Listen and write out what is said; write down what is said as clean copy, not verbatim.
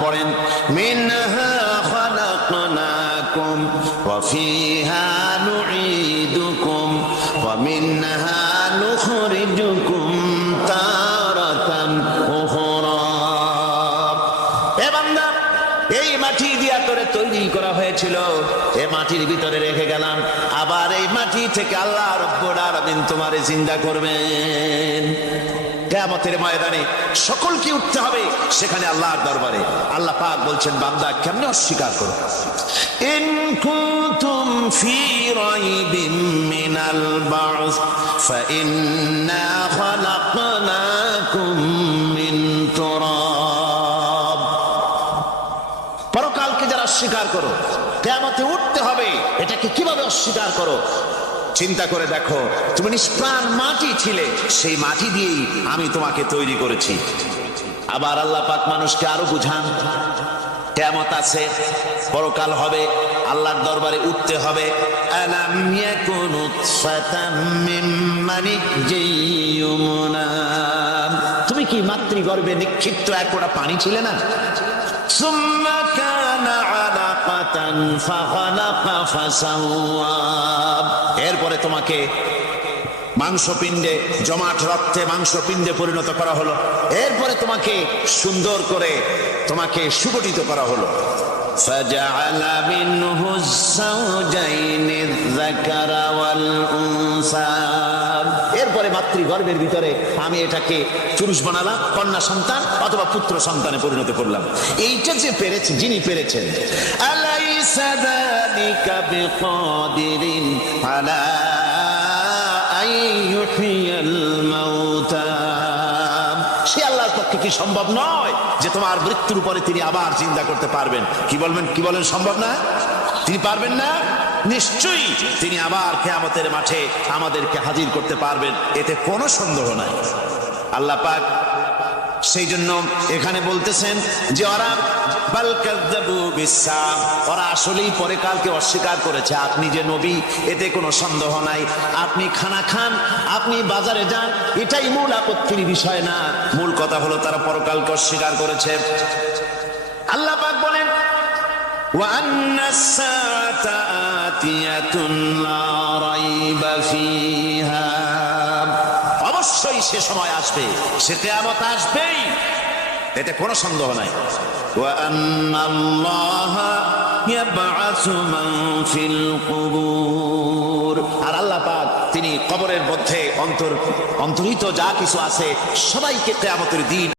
পড়েন, মিনহা খালাকনাকুম ওয়া ফিহা নুঈদুকুম ওয়া মিনহা নুখরিজুকুম তারাতান উখরা। হে বান্দা, এই মাটি দিয়া তোরে তৈরি করা হয়েছিল, এই মাটির ভিতরে রেখে গেলাম, আবার এই মাটি থেকে আল্লাহ রব্বুল আলামিন তোমারে জিন্দা করবেন। কিয়ামতের ময়দানে সকলকে উঠতে হবে সেখানে আল্লাহর দরবারে। আল্লাহ পাক বলছেন, বান্দা কেমনে অস্বীকার করো? ইন কুনতুম ফি রাইবিন মিনাল বা'স ফাইন্না খালাকনাকুম মিন তুরাব। পরকালকে যারা অস্বীকার করো, কিয়ামতে উঠতে হবে, এটাকে কিভাবে অস্বীকার করো? চিন্তা করে দেখো, তুমি নিষ্প্রাণ মাটি ছিলে, সেই মাটি দিয়েই আমি তোমাকে তৈরি করেছি। আবার আল্লাহ পাক মানুষকে আরো বুঝান, কিয়ামত আছে, পরকাল হবে, আল্লাহর দরবারে উঠতে হবে। আলাম ইয়াকুন নুতফাতাম মিন মানিয়্যিন ইউমনা। তুমি কি মাতৃগর্ভে নিক্ষিপ্ত এক ফোঁটা পানি ছিলে না? সুম্মা কানা আলাকাতান ফাখালাকা ফাসাওয়া। এরপরে তোমাকে মাংসপিণ্ডে, জমাট রক্তে মাংসপিণ্ডে পরিণত করা হলো। এরপরে তোমাকে সুন্দর করে তোমাকে সুগঠিত করা হলো। ফাজআলা মিনহু যাওজাইনি যাকারা ওয়াল উনসা। এরপরে মাতৃগর্ভের ভিতরে আমি এটাকে পুরুষ বানালাম, কন্যা সন্তান অথবা পুত্র সন্তানে পরিণত করলাম। এইটা যে পেরেছে, যিনি পেরেছেন, আলাইসা যালিকা বিকাদিরিন আলা আইয়ুহিয়াল মাউতা। সে আল্লাহর পক্ষে কি সম্ভব নয় যে তোমার মৃত্যুর পরে তিনি আবার জিন্দা করতে পারবেন? কি বলেন সম্ভব না? তিনি পারবেন না? নিশ্চয়ই তিনি আবার কিয়ামতের মাঠে আমাদেরকে হাজির করতে পারবেন, এতে কোনো সন্দেহ নাই। আল্লাহ পাক সেই জন্য এখানে বলতেছেন যে ওরা বাল কাযযাবু বিসসাম, ওরা আসলেই পরকালকে অস্বীকার করেছে। আপনি যে নবী, এতে কোনো সন্দেহ নাই। আপনি খানা খান, আপনি বাজারে যান, এটাই মূল আপত্তির বিষয় না। মূল কথা হলো তারা পরকালকে অস্বীকার করেছে। আল্লাহ পাক বলেন, ওয়া আন্নাস সাআতা আতিয়াতুন লা রাইবা ফিহা। অবশ্যই সে সময় আসবে, সে কিয়ামত আসবেই, এতে কোনো সন্দেহ নাই। ওয়া আন্নাল্লাহা ইয়াবআসু মান ফিল কুবুর। আর আল্লাহ পাক তিনি কবরের মধ্যে অন্তর্হিত যা কিছু আছে সবাইকে কিয়ামতের দিন